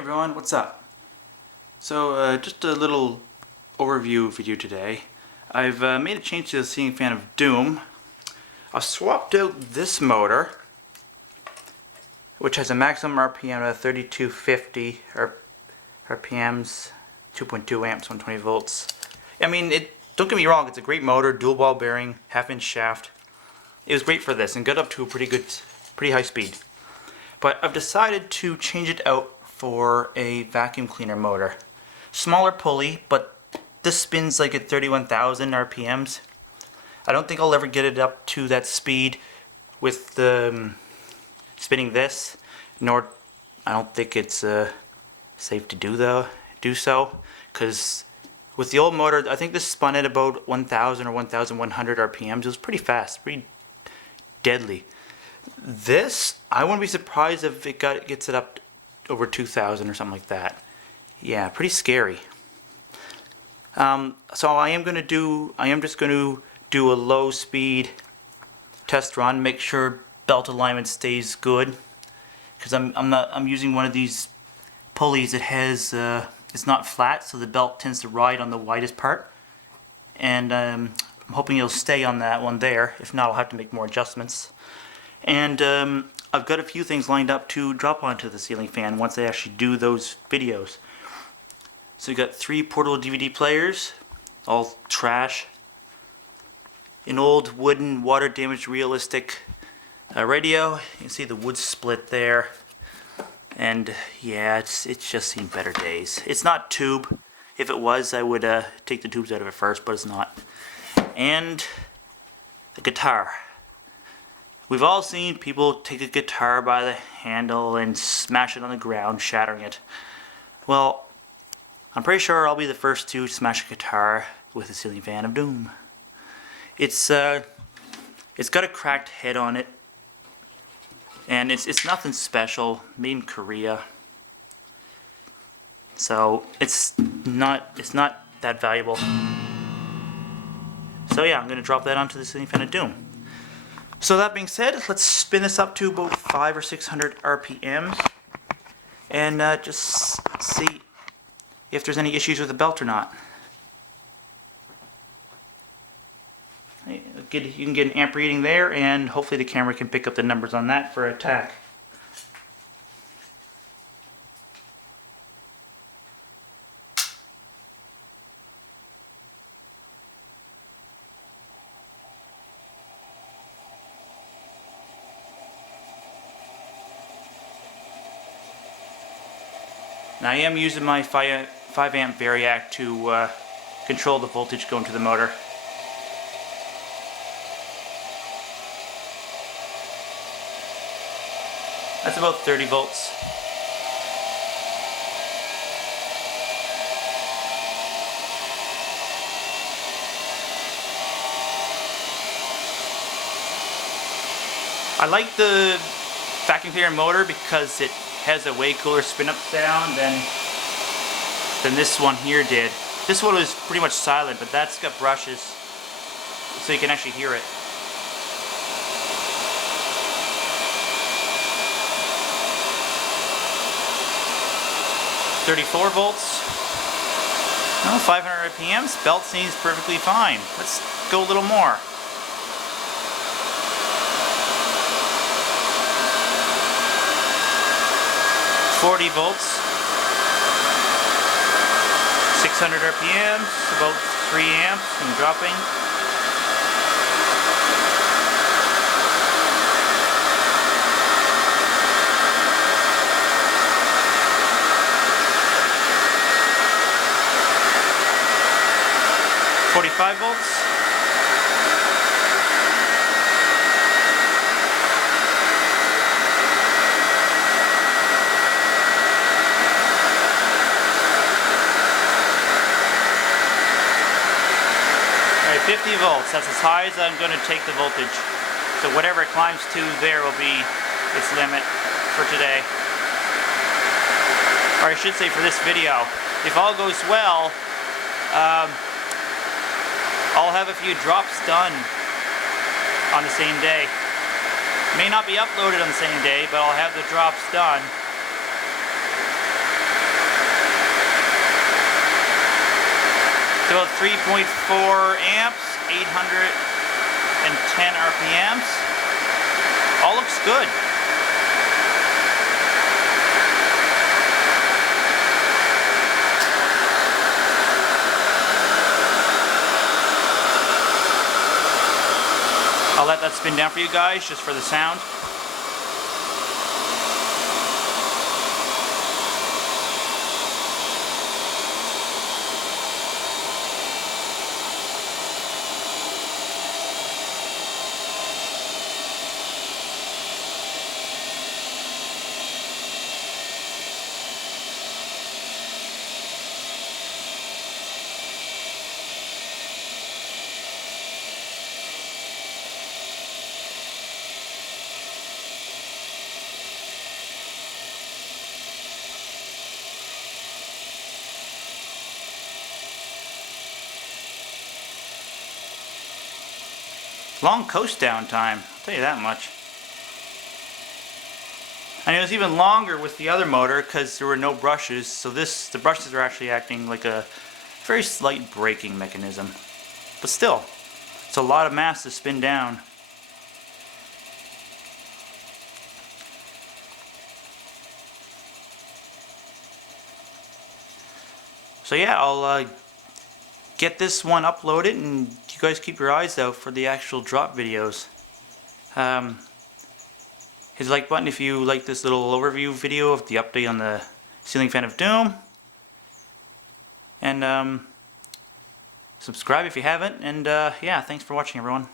everyone, what's up? So just a little overview video today. I've made a change to the ceiling fan of Doom. I've swapped out this motor, which has a maximum RPM of 3250 RPMs, 2.2 amps, 120 volts. I mean, don't get me wrong, it's a great motor, dual ball bearing, half-inch shaft. It was great for this and got up to a pretty high speed. But I've decided to change it out for a vacuum cleaner motor. Smaller pulley, but this spins like at 31,000 RPMs. I don't think I'll ever get it up to that speed with spinning this, nor I don't think it's safe to do so, because with the old motor, I think this spun at about 1,000 or 1,100 RPMs. It was pretty fast, pretty deadly. This, I wouldn't be surprised if it gets it up over 2,000 or something like that. Yeah, pretty scary. So I am just going to do a low speed test run, make sure belt alignment stays good, because I'm using one of these pulleys that has it's not flat, so the belt tends to ride on the widest part, and I'm hoping it'll stay on that one there. If not, I'll have to make more adjustments. And I've got a few things lined up to drop onto the ceiling fan once I actually do those videos. So we got 3 portable DVD players, all trash. An old wooden water damaged realistic radio. You can see the wood split there. And yeah, it's just seen better days. It's not tube. If it was, I would take the tubes out of it first, but it's not. And the guitar. We've all seen people take a guitar by the handle and smash it on the ground, shattering it. Well, I'm pretty sure I'll be the first to smash a guitar with a ceiling fan of Doom. It's got a cracked head on it, and it's nothing special, made in Korea. So it's not that valuable. So yeah, I'm gonna drop that onto the ceiling fan of Doom. So that being said, let's spin this up to about 500 or 600 RPM and just see if there's any issues with the belt or not. You can get an amp reading there, and hopefully the camera can pick up the numbers on that for attack. Now I am using my 5 amp variac to control the voltage going to the motor. That's about 30 volts. I like the vacuum cleaner motor because it has a way cooler spin-up sound than this one here did. This one was pretty much silent, but that's got brushes, so you can actually hear it. $34 volts. No, 500 RPMs. Belt seems perfectly fine. Let's go a little more. $40 volts, 600 RPMs, about 3 amps and dropping. $45 volts. Alright, 50 volts. That's as high as I'm going to take the voltage. So whatever it climbs to there will be its limit for today. Or I should say for this video. If all goes well, I'll have a few drops done on the same day. May not be uploaded on the same day, but I'll have the drops done. 3.4 amps, 810 RPMs. All looks good. I'll let that spin down for you guys, just for the sound. Long coast down time, I'll tell you that much. And it was even longer with the other motor because there were no brushes, so the brushes are actually acting like a very slight braking mechanism. But still, it's a lot of mass to spin down. So yeah, I'll get this one uploaded, and you guys keep your eyes out for the actual drop videos. Hit the like button if you like this little overview video of the update on the ceiling fan of doom, and subscribe if you haven't, and yeah, thanks for watching, everyone.